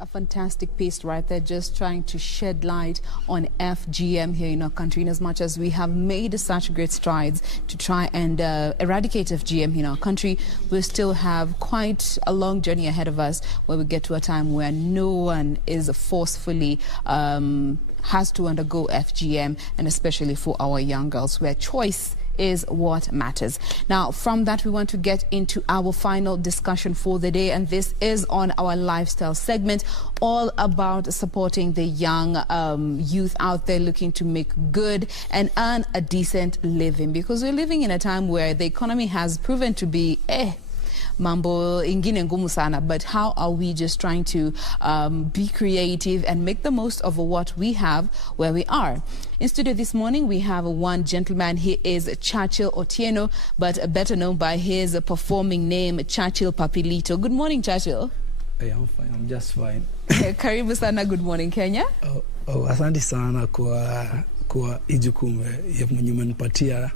a fantastic piece right there, just trying to shed light on FGM here in our country. In as much as we have made such great strides to try and eradicate FGM in our country, we still have quite a long journey ahead of us where we get to a time where no one is forcefully has to undergo FGM, and especially for our young girls, where choice is what matters. Now, from that, we want to get into our final discussion for the day, and this is on our lifestyle segment, all about supporting the young youth out there looking to make good and earn a decent living, because we're living in a time where the economy has proven to be mambo ingine ngumu sana, but how are we just trying to be creative and make the most of what we have where we are? In studio this morning, we have one gentleman. He is Churchill Otieno, but better known by his performing name, Churchill Papilito. Good morning, Churchill. Hey, I'm fine. I'm just fine. Karibu sana. Good morning, Kenya. Asante sana kwa ijukumu ya mnyumanipatia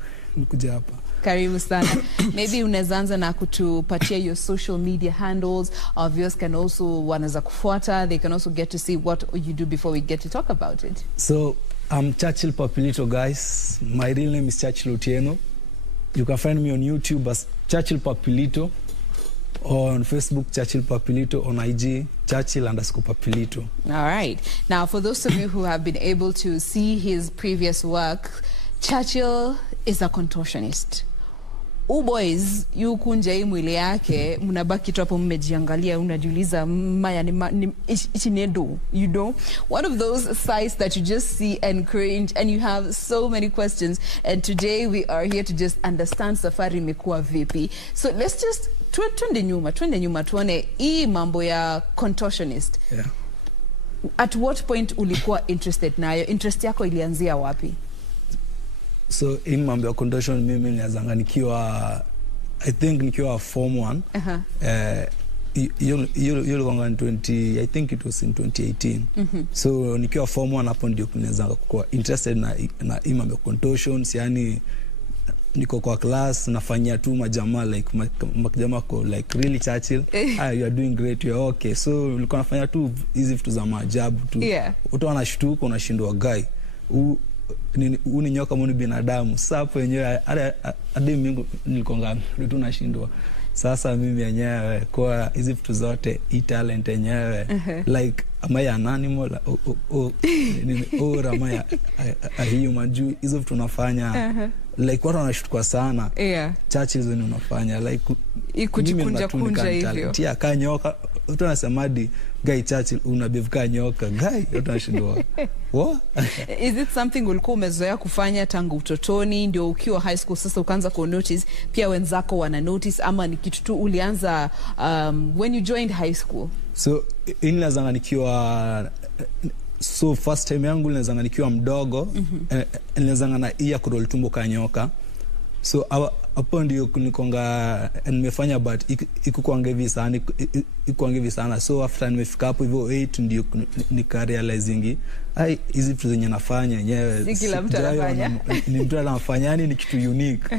kuja hapa. Karibu sana. Maybe unaweza na kutupatia your social media handles. Our viewers can also wanaweza kufuata. They can also get to see what you do before we get to talk about it. So, I'm Churchill Papilito, guys. My real name is Churchill Otieno. You can find me on YouTube as Churchill Papilito, on Facebook Churchill Papilito, on IG Churchill_Papilito. All right. Now, for those of you who have been able to see his previous work, Churchill is a contortionist. Boys, you kunja mwili yake, mnabaki tu hapo mmejiangalia, unajiuliza maya ni ichinedo, you know? One of those sites that you just see and cringe, and you have so many questions. And today we are here to just understand safari imekuwa vipi. So let's just twende nyuma tuone hii mambo ya contortionist. Yeah. At what point ulikuwa interested nayo? Interest yako ilianzia wapi? So in mambo ya contortion mimi nilianza nikiwa nikiwa form 1. I think it was in 2018. So nikiwa form 1 hapo ndio nilianza kuwa interested na mambo ya contortions, yani niko kwa class nafanyia tu majamaa like majamaa ko like really Churchill, you are doing great, you are okay. So nilikuwa nafanya tu hizi vitu za maajabu tu. Yeah. Watu wanashtuka, unashindwa guy ni nyoka muni binadamu. Sasa hapo yenyewe hadi mimi nilikonga tu nashindwa. Sasa mimi yenyewe kwa hizi vitu zote talent yenyewe like am I an animal or am I a human? Juu hizo vitu tunafanya like watu wanashtuka sana. Churchill zeni unafanya like ikujikunja hivyo. Tia kanyoka watu wanasemadi guy Churchill unabevka nyoka guy watu wanashindwa. What? Is it something ulikuwa umezoea kufanya tangu utotoni ndio ukiwa high school sasa ukaanza ku notice pia wenzako wana notice, ama ni kitu tu ulianza when you joined high school? So nilianza nikiwa first time yangu nilianza nikiwa mdogo. Nilianza na iya kurol tumbo kanyoka. So hapo ndio nikonga nimefanya but ikuangevi sana. So after nimefika hapo hivyo 8 ndio nikarealizing hizi vitu zenye nafanya yenyewe si kila mtu anafanya. Ni mtu anafanya, yani ni kitu unique.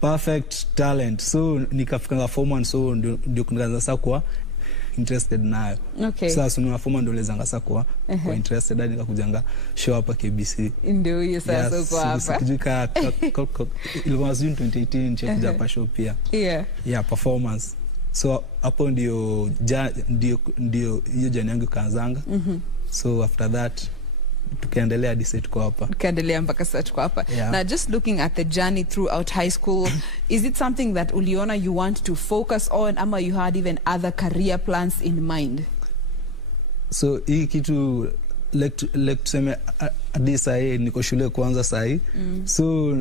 Perfect talent. So nikafika form 1, so ndio nikaanza sasa kwa interested nayo. Okay. Sasa unafoma ndo lezanga sasa kwa interested hadi nikakujanga show hapa KBC. Ndio hiyo sasa uko hapa. Sikujika ilikuwa June 2018 nilikuja hapa show pia. Yeah, performance. So hapo ndio hiyo jani yangu kaanzanga. So after that tukaendelea hadi sasa tuko hapa. Tukaendelea mpaka sasa tuko hapa. Now just looking at the journey throughout high school, is it something that uliona you want to focus on, ama you had even other career plans in mind? So hii kitu like tuseme hadi sasa niko shule kwanza sasa. So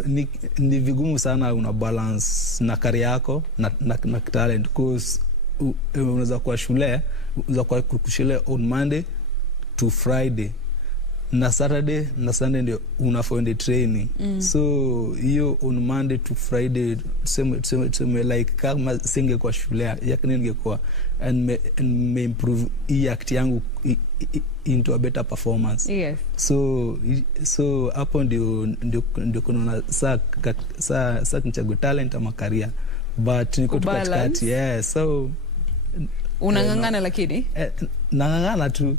ni vigumu sana una balance na career yako na talent, because unaweza kuwa shule, unaweza kuwa shule on Monday to Friday. Na Saturday na Sunday ndio unafanya training. So hiyo on Monday to Friday same like kama singe kwa shule yake ningekuwa and me improve hii act yangu into a better performance. Yes. So hapo ndio kuna saa nichague talent ama career, but niko katikati. Yeah, so Unangangana lakini? Nangangana tu.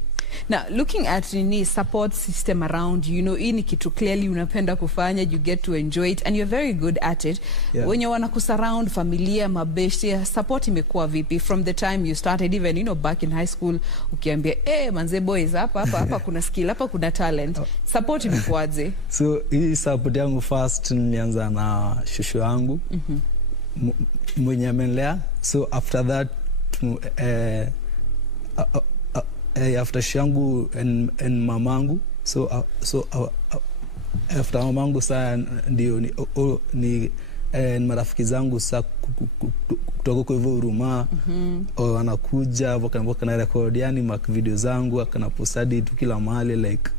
Now, looking at the support system around, you know, ini kitu clearly unapenda kufanya, you get to enjoy it and you're very good at it. Yeah. When you wanakusurround, familia, mabeshte, support imekuwa vipi from the time you started, even, you know, back in high school, ukiambia, manze boys, hapa kuna skill, hapa kuna talent. Support imekuwaje? So, hii support yangu first nilianza na shushu yangu. Mwenye amenilea. So, after that, after shangu and mamangu, so after mamangu saa ndio ni marafiki zangu saa kutoka kwa hivyo Huruma wanakuja wakana record yani mak video zangu akana postadi tu kila mahali like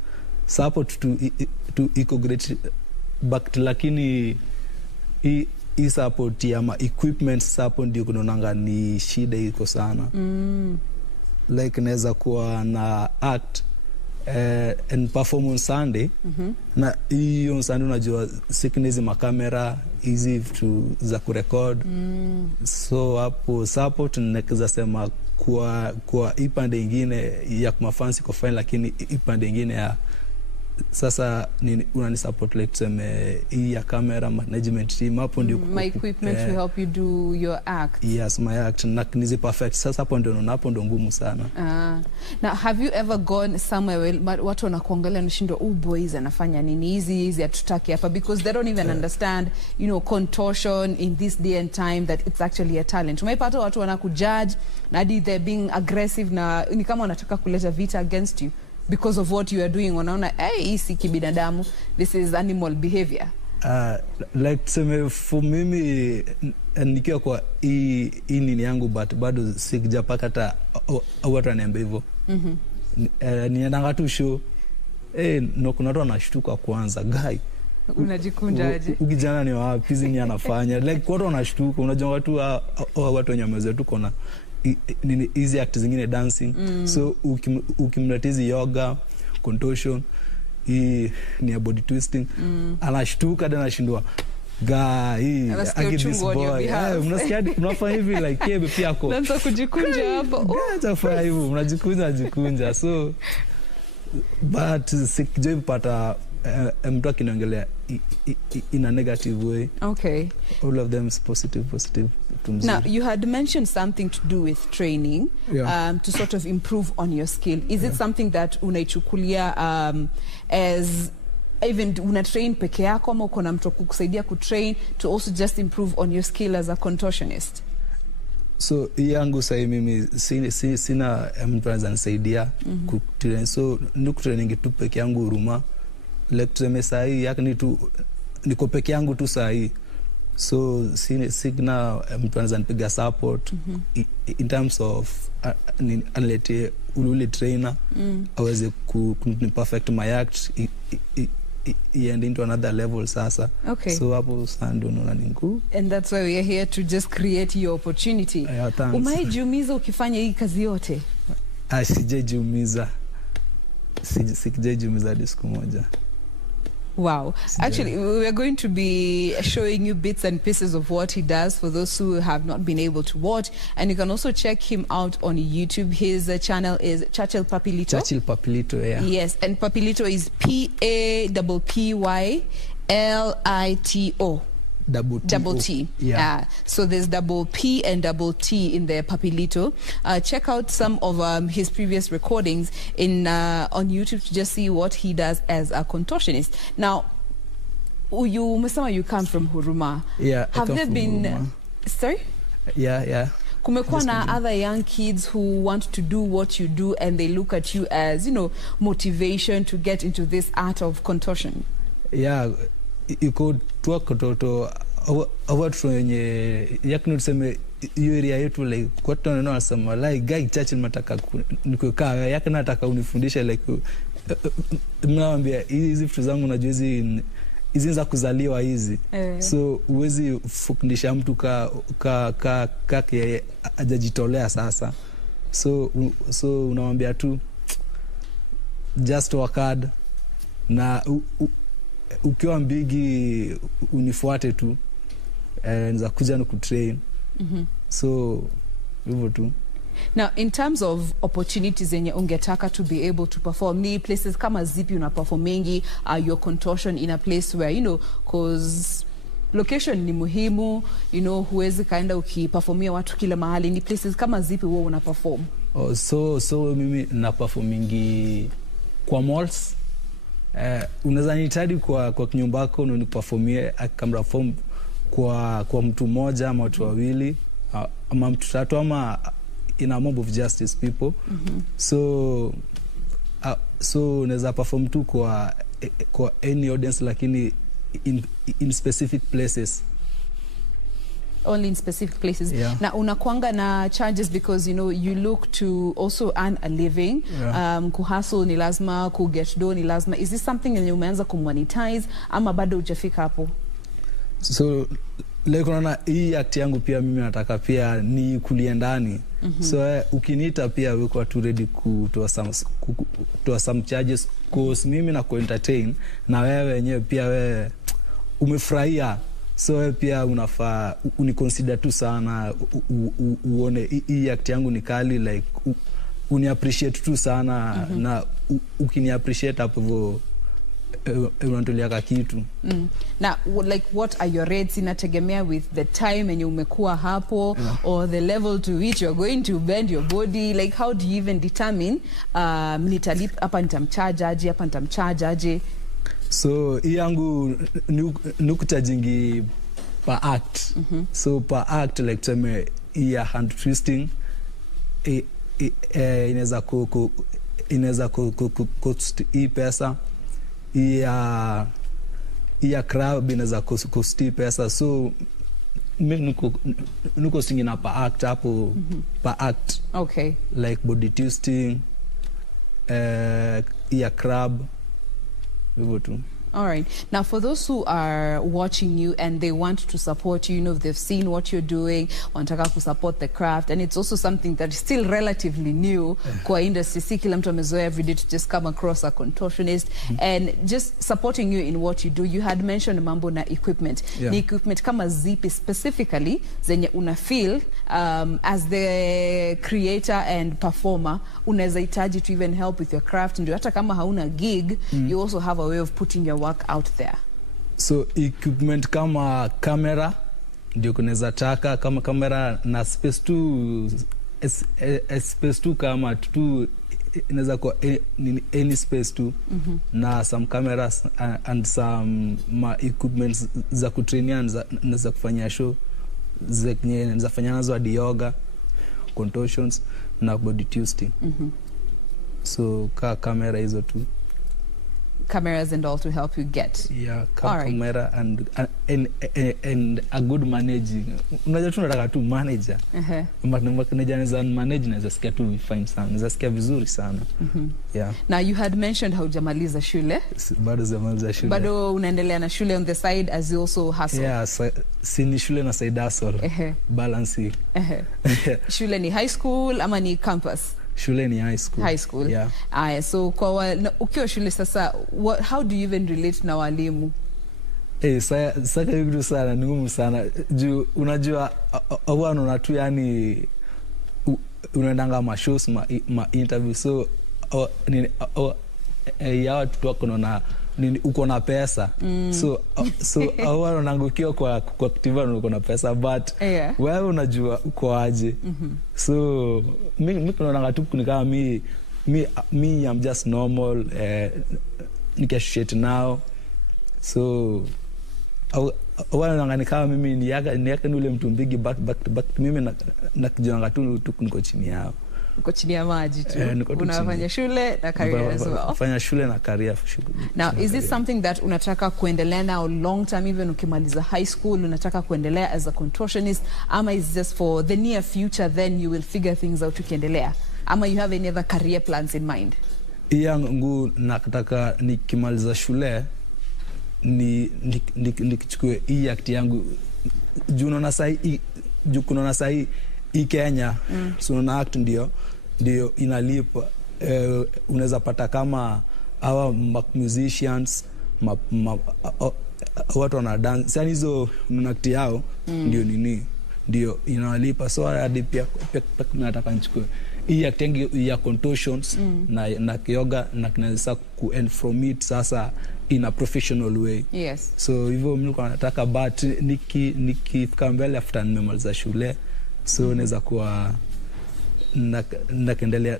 support to iko great but lakini hii support ya ma equipment support ndio kunaonanga ni shida iko sana. Like naweza kuwa na act and perform on Sunday na hiyo Sunday unajua sickness makamera easy to za kurecord so hapo support naweza sema kwa ipande nyingine ya kumafansi kwa fine lakini ipande nyingine ya sasa unani support like tuseme hii ya camera management team hapo ndio my equipment will help you do your act. Yes, my act na nizi perfect sasa hapo ndio ngumu sana. Now have you ever gone somewhere where watu wanakuangalia na shindo boys anafanya nini hizi atutaki hapa because they don't even understand, you know, contortion in this day and time that it's actually a talent. Umeipata watu wanakujudge na they're being aggressive na ni kama wanataka kuleta vita against you because of what you are doing. Wanaona hii si kibinadamu, this is animal behavior. Like for mimi nikiwa kwa hii nini yangu but bado sikijapaka hata watu wananiambia hivyo. Niendanga tu show kuna watu wanashtuka kwanza guy unajikunja aje ukijana ni wapi ni anafanya like watu wanashtuka unajua watu wenye wamezoea tu kona nini easy act zingine dancing so ukimletizi yoga contortion hii ni body twisting anashtuka tena anashindwa guy agi this boy mnasikia unafanya hivi like yeye pia yako naanza kujikunja hapo unafanya hivi unajikunja so but sikijui pata mtu akiongelea in a negative way. Okay. All of them is positive. Now, you had mentioned something to do with training, to sort of improve on your skill. Is it something that unaichukulia as even una train peke yako ama uko na mtu kukusaidia kutrain to also just improve on your skill as a contortionist? So yangu sai mimi sina mtu ananisaidia kutrain so niko training tu peke yangu Huruma like tuseme sai yakini tu niko peke yangu tu sai so sina mtu ananipiga support in terms of unlete ule trainer aweze ku perfect my act and into another level sasa. Okay. So hapo sando unaona ni ngumu. And that's why we are here to just create your opportunity. Umejiumiza ukifanya hii kazi yote? Sijajiumiza hadi siku moja. Wow. Actually, we're going to be showing you bits and pieces of what he does for those who have not been able to watch. And you can also check him out on YouTube. His channel is Churchill Papilito. Churchill Papilito, yeah. Yes, and Papilito is PAPPYLITO. Double T. Yeah. So there's double P and double T in the Papilito. Check out some of his previous recordings on YouTube to just see what he does as a contortionist. Now, you come from Huruma. Yeah. Have there been Huruma. Sorry? Yeah. Kumekuwa na other young kids who want to do what you do and they look at you as, you know, motivation to get into this art of contortion. Yeah. Iko tuwa kutoto watu wenye yakini tuseme hiyo area yetu like kwa watu wanaona wasema like guy Churchill nataka nikukaa yakini nataka unifundishe like mnaambia hizi vitu zangu najua hizi za kuzaliwa hizi so uwezi fundisha mtu kake hajajitolea sasa so unamwambia tu just work hard na ukiwa mbigi unifuate tu niza kuja na kutrain so hivyo tu. Now, in terms of opportunities zenye ungetaka to be able to perform, ni places kama zipi una performingi, your contortion in a place where, you know, cause location ni muhimu, you know, huwezi kaenda ukiperformia watu kila mahali, ni places kama zipi wewe una perform? Oh, so mimi na performingi kwa malls. Unaweza nitadi kwa nyumbako na niperformie kamera form kwa mtu mmoja ama watu wawili ama mtu tatu ama in a mob of justice people. So unaweza perform tu kwa any audience, lakini in specific places. Only in specific places. Yeah. Na unakuanga na charges because, you know, you look to also earn a living. Yeah. Kuhustle ni lazima, kuget do ni lazima. Is this something yenye umeanza kumonetize ama bado hujafika hapo? So like unaona hii act yangu pia mimi nataka pia ni kulie ndani. So ukiniita pia weko tu ready kutoa some charges cause mimi na entertain na wewe wenyewe pia wewe umefurahia. So wewe pia unafaa uniconsider tu sana, uone hii act yangu ni kali, like uni appreciate tu sana. Na ukini appreciate hapo hivyo unatolea kitu. Now, like, what are your rates? Inategemea with the time and umekuwa hapo, or the level to which you're going to bend your body. Like, how do you even determine nitalip hapa nitamcharge aje, hapa nitamcharge aje? So hii yangu nukuchargingi per act. So per act, like tuseme hii hand twisting inaweza cost hii pesa. Hii crab inaweza cost hii pesa. So mimi nuko singina per act hapo. Per act. Okay. Like body twisting, hii crab, hivyo tu. All right. Now, for those who are watching you and they want to support you, you know, if they've seen what you're doing, wanataka to support the craft, and it's also something that is still relatively new kwa industry. Si kila mtu amezoea every day to just come across a contortionist and just supporting you in what you do. You had mentioned mambo na equipment. Yeah. Ni equipment kama zipi specifically zenye una feel as the creator and performer unaweza hitaji to even help with your craft, ndio hata kama hauna gig, you also have a way of putting your work out there? So equipment kama camera ndio kunaweza taka, kama camera na space tu kama tu inaweza kwa any space tu. Na some cameras and some equipments za kutrainia na za kufanya show za fanya nazo hadi yoga, contortions na body twisting. So camera hizo tu. Cameras and all to help you get. Yeah, camera and a good managing. Unajua tu nataka tu manager. Manager anaweza manage na zasikia tu fine sana. Zasikia vizuri sana. Yeah. Now, you had mentioned hujamaliza shule. Bado zamaliza shule. Bado unaendelea na shule on the side as you also hustle. Yeah, si shule na side hustle. Balancing. Shule ni high school ama ni campus? Shule ni high school. High school. Yeah. So ukiwa shule sasa, how do you even relate na walimu? Saka yugu sana, ni ngumu sana. Unajua wana tu yani unaendanga ma shows, ma interview. So ya watu wako na uko na pesa. So wana nangukiwa kwa active uko na pesa, but wewe unajua uko aje. So mimi naona tu ni kama me I'm just normal, nikashate now. So wana ni kama mimi ni yaka ule mtu mbigi but mimi na kijana tu niko chini yao. Uko chini ya maji tu. Unafanya shule na career as well. Fanya shule na career. Now, is this something that unataka kuendelea now long term, even ukimaliza high school unataka kuendelea as a contortionist, ama is just for the near future, then you will figure things out ukiendelea, ama you have any other career plans in mind? Yangu nataka nikimaliza shule nikichukue hii act yangu juu kuna sahi hii Kenya. So na act ndio inalipa. Unaweza pata kama hawa musicians watu wana dance, yani hizo act yao ndio nini ndio inawalipa. So hadi pia nataka nichukue hii acting ya contortions na yoga na kinaweza ku end from it sasa in a professional way. Yes. So hivyo mimi nataka, but nikifika mbele after nimemaliza shule, so naweza kuwa naendelea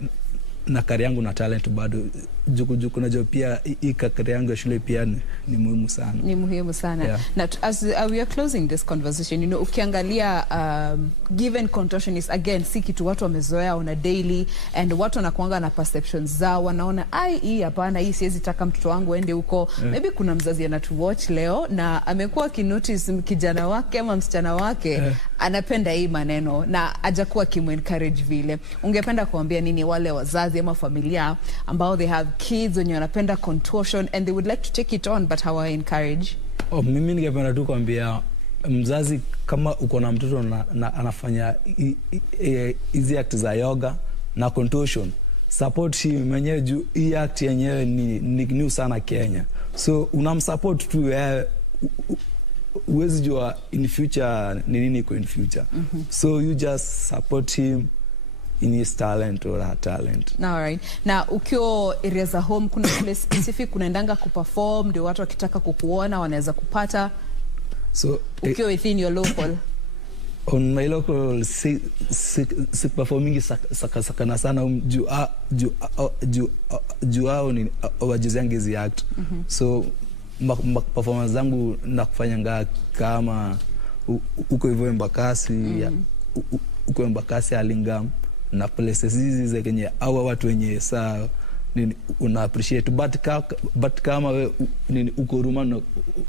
na kari yangu na talent bado juku najua pia hii kari yangu ya shule pia ni muhimu sana. Ni muhimu sana. Yeah. Now, as we are closing this conversation, you know, ukiangalia given contortion is again si kitu watu wamezoea on a daily, and watu wanakuanga na perceptions zao, wanaona hii hapana, hii siwezi taka mtoto wangu aende huko. Maybe kuna mzazi anatuwatch leo na amekuwa kinotice kijana wake ama msichana wake anapenda hii maneno na hajakuwa kimencourage vile. Ungependa kuambia nini wale wazazi ama familia ambao they have kids wenye wanapenda contortion and they would like to take it on but hawa encourage? Mimi ningependa tu kuambia mzazi, kama uko na mtoto na anafanya hizi act za yoga na contortion, support him mwenyewe juu hii act yenyewe ni new sana Kenya. So unamsupport tu, uwezi jua in future ni nini iko in future. So you just support him in his talent or her talent. All right. Na ukiwa area za home, kuna place specific unaendanga kuperform ndio watu wakitaka kukuona wanaweza kupata? So ukiwa within your local? On my local si performing sakana sana juu hao ni wajuzi yangu hizi act. So performance zangu nakufanyanga kama uko hivyo Embakasi, uko Embakasi, Alingam na places hizi za Kenya, au watu wenye saa una appreciate, but kama we uko Ruma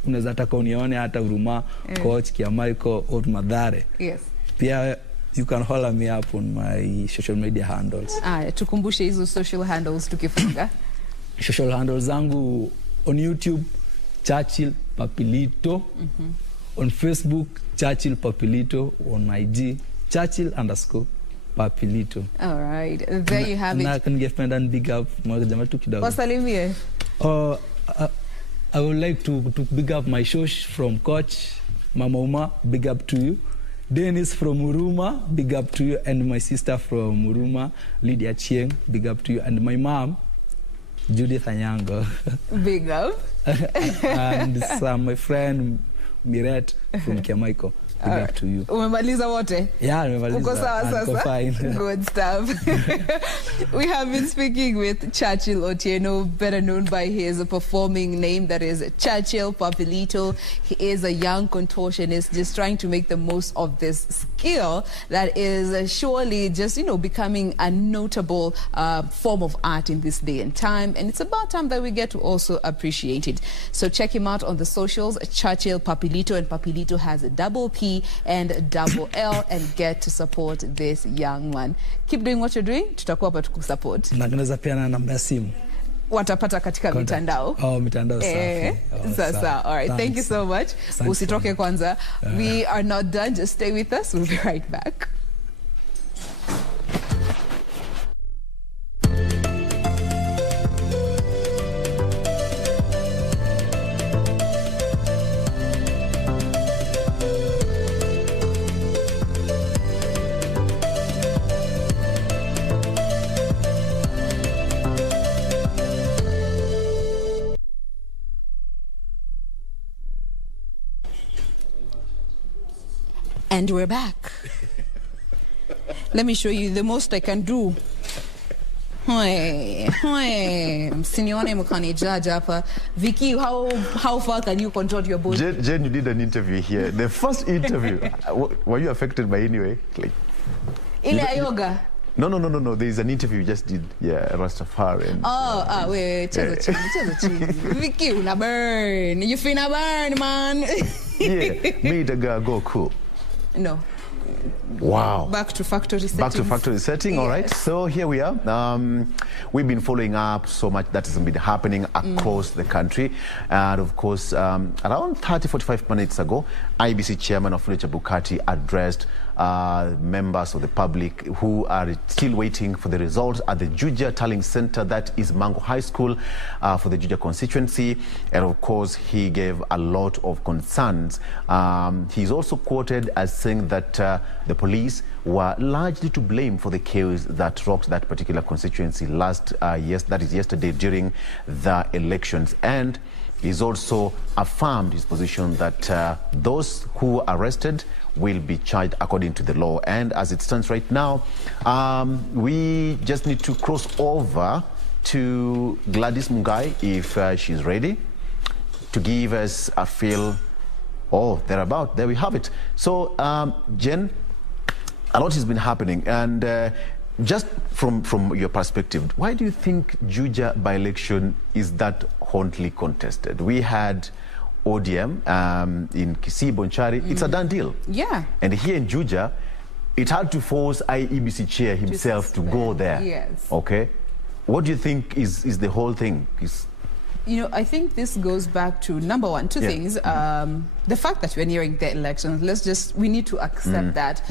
unaweza taka unione hata Ruma, Coach, Kiamaiko or Mathare. Yes. Pia you can follow me up on my social media handles. Tukumbushe hizo social handles tukifunga. Social handles zangu on YouTube Churchill Papilito, on Facebook Churchill Papilito, on IG Churchill_Papilito. All right, there you have it. Na can give and big up jamaa tu kidogo. Wasalimie. I would like to big up my shosh from Coach, Mama Uma, big up to you. Dennis from Uruma, big up to you, and my sister from Uruma, Lydia Chieng, big up to you, and my mom, Judith Anyango. Big up. And my friend Miret from Kiamaiko. Big up to you. Umemaliza wote? Yeah, nimemaliza. Uko sawa sasa? Fine. Good stuff. We have been speaking with Churchill Otieno, better known by his performing name that is Churchill Papilito. He is a young contortionist just trying to make the most of this skill that is surely just, you know, becoming a notable form of art in this day and time. And it's about time that we get to also appreciate it. So check him out on the socials, Churchill Papilito, and Papilito has a double P and double L, and get to support this young man. Keep doing what you're doing. Tutakuwa hapa tukusupport. Na tunaweza pia na namba ya simu. Watapata katika mitandao. Mitandao safi. Sasa. All right. Thank you so much. Usitoke kwanza. We are not done. Just stay with us. We'll be right back. And we're back. Let me show you the most I can do. Msinione mkani judge hapa. Vicky, how far can you control your body? Jen, you did an interview here. The first interview, were you affected by anyway? Like, Ile yoga? No. There is an interview you just did. Yeah, Rastafari. Wait. Cheza. Vicky, una burn. You finna burn, man. Yeah, made a girl go cool. No. Wow. Back to factory settings. Back to factory setting, yes. All right. So here we are. We've been following up so much that has been happening across the country. And of course, around 30-45 minutes ago, IBC Chairman of Fletcher Bukati addressed members of the public who are still waiting for the results at the Juja Tallying Center, that is Mangu High School, for the Juja constituency. And of course, he gave a lot of concerns. He's also quoted as saying that the police were largely to blame for the chaos that rocked that particular constituency yesterday during the elections. And he's also affirmed his position that those who were arrested will be charged according to the law. And as it stands right now, we just need to cross over to Gladys Mungai if she's ready to give us a feel. Oh, thereabout. There we have it. So, Jen, a lot has been happening. And just from your perspective, why do you think Juja by-election is that hotly contested? We had ODM in Kisii, Bonchari. It's a done deal. Yeah. And here in Juja, it had to force IEBC chair himself to go there. Yes. Okay. What do you think is the whole thing? You know, I think this goes back to, number one, two things. The fact that we're nearing the elections, we need to accept that.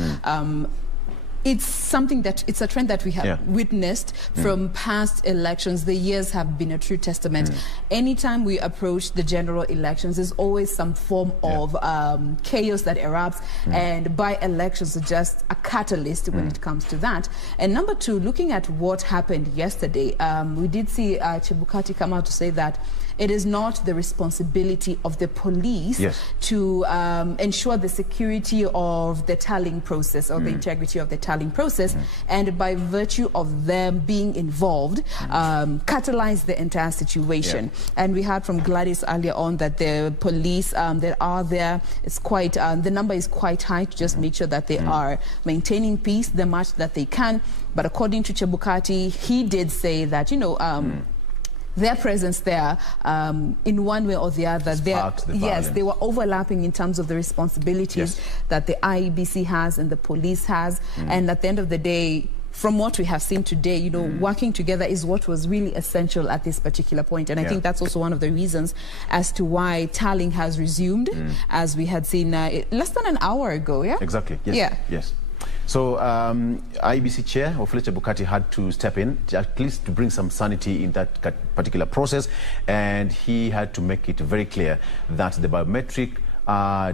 It's something that, it's a trend that we have witnessed from past elections. The years have been a true testament. Anytime we approach the general elections, there's always some form of chaos that erupts, and by-elections are just a catalyst when it comes to that. And number two, looking at what happened yesterday, we did see Chebukati come out to say that it is not the responsibility of the police to ensure the security of the tallying process or the integrity of the tallying process, and by virtue of them being involved, catalyze the entire situation. And we heard from Gladys earlier on that the police that are there, it's quite, the number is quite high to just make sure that they are maintaining peace the much that they can. But according to Chebukati, he did say that, you know, their presence there, in one way or the other, they were overlapping in terms of the responsibilities that the IEBC has and the police has. And at the end of the day, from what we have seen today, you know, working together is what was really essential at this particular point. And I think that's also one of the reasons as to why tallying has resumed, as we had seen less than an hour ago, Exactly, yes. So IEBC Chair Wafula Chebukati had to step in, at least to bring some sanity in that particular process, and he had to make it very clear that the biometric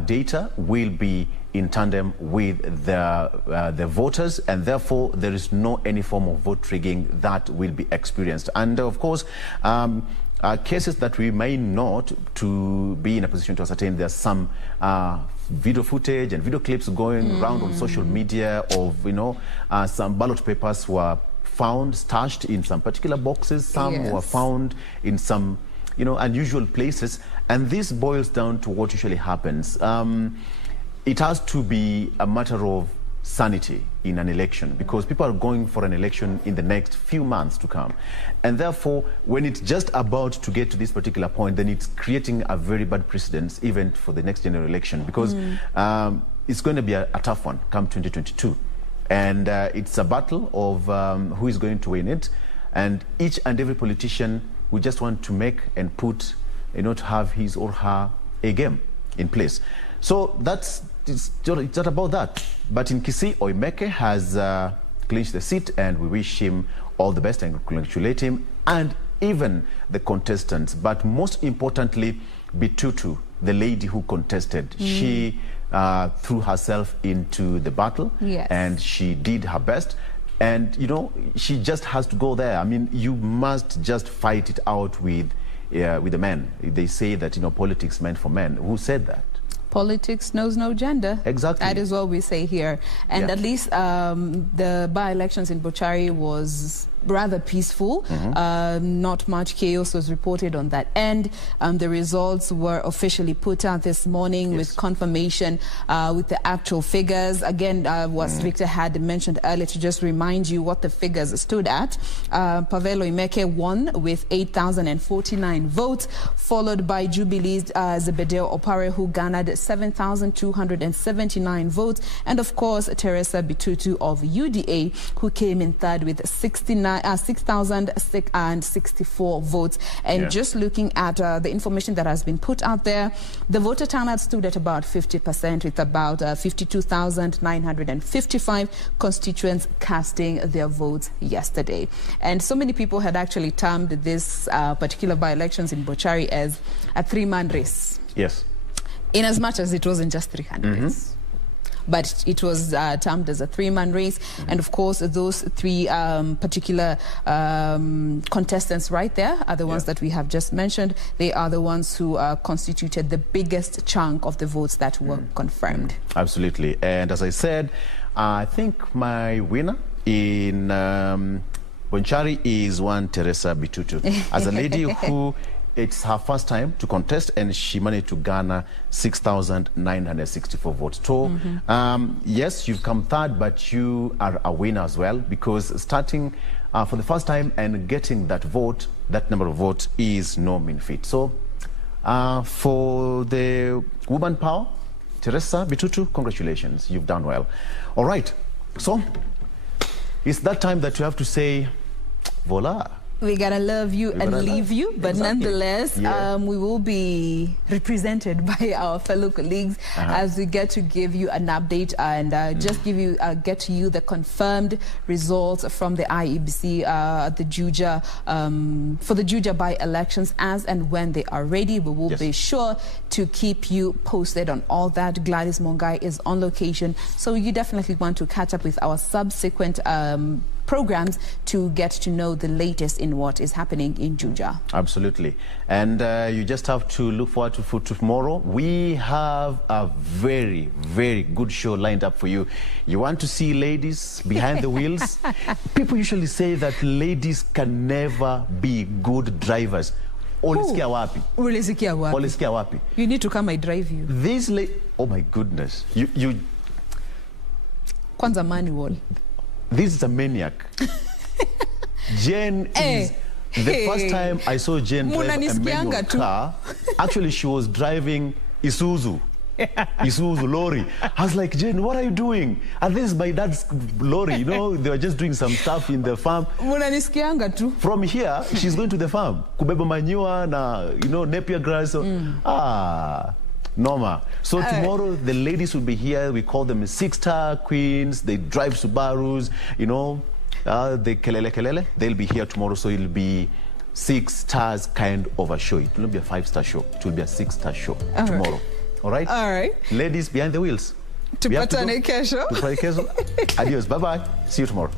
data will be in tandem with the voters, and therefore there is no any form of vote rigging that will be experienced. And of course, cases that we may not to be in a position to ascertain, there's some video footage and video clips going around on social media of, you know, some ballot papers were found stashed in some particular boxes, some were found in some, you know, unusual places. And this boils down to what usually happens. It has to be a matter of sanity in an election, because people are going for an election in the next few months to come. And therefore, when it's just about to get to this particular point, then it's creating a very bad precedent even for the next general election, because it's going to be a tough one come 2022. And it's a battle of who is going to win it. And each and every politician will just want to make and put, you know, to have his or her A game in place. So it's not about that. But in Kisii, Oimeke has clinched the seat, and we wish him all the best and congratulate him, and even the contestants. But most importantly, Bitutu, the lady who contested, she threw herself into the battle, and she did her best. And, you know, she just has to go there. I mean, you must just fight it out with the men. They say that, you know, politics meant for men. Who said that? Politics knows no gender. Exactly. That is what we say here. And at least the by-elections in Bonchari was rather peaceful. Not much chaos was reported on that end. The results were officially put out this morning with confirmation with the actual figures. Again, what Victor had mentioned earlier, to just remind you what the figures stood at. Pavel Oimeke won with 8,049 votes, followed by Jubilee's Zebedeo Opare, who garnered 7,279 votes, and of course Teresa Bitutu of UDA, who came in third with 69 6,064 votes. And just looking at the information that has been put out there, the voter turnout stood at about 50%, with about 52,955 constituents casting their votes yesterday. And so many people had actually termed this particular by-elections in Bochari as a three-man race. Yes. In as much as it wasn't just three candidates. But it was termed as a three-man race. And of course, those three particular contestants right there are the ones that we have just mentioned. They are the ones who constituted the biggest chunk of the votes that were confirmed. Absolutely. And as I said, I think my winner in Bonchari is one Teresa Bitutu. As a lady who, it's her first time to contest, and she managed to garner 6,964 votes. So, yes, you've come third, but you are a winner as well, because starting for the first time and getting that vote, that number of votes, is no mean feat. So, for the woman power, Teresa Bitutu, congratulations, you've done well. All right, so it's that time that you have to say, voila. We gotta love you and leave you, but nonetheless, we will be represented by our fellow colleagues as we get to give you an update and just give you get to you the confirmed results from the IEBC, the Juja for the Juja by-elections as and when they are ready. We will be sure to keep you posted on all that. Gladys Mongai is on location, so you definitely want to catch up with our subsequent programs to get to know the latest in what is happening in Juja. Absolutely. And you just have to look forward to tomorrow. We have a very, very good show lined up for you. You want to see ladies behind the wheels? People usually say that ladies can never be good drivers. Ulisikia wapi? Ulisikia wapi? Ulisikia wapi? You need to come, I drive you. This oh my goodness. Kwanza manual. This is a maniac. Jen is... The first time I saw Jen drive a manual car, actually she was driving Isuzu. Isuzu lorry. I was like, Jen, what are you doing? And this is my dad's lorry. You know, they were just doing some stuff in the farm. From here, she's going to the farm. Kubeba manure na, you know, Napier grass. Norma. So tomorrow the ladies will be here. We call them 6-star queens. They drive Subarus, you know, the kelele. They'll be here tomorrow, so it'll be 6 stars kind of a show. It will not be a 5-star show. It will be a 6-star show tomorrow. All right? All right. Ladies behind the wheels. Tupatane kesho. Adios. Bye-bye. See you tomorrow.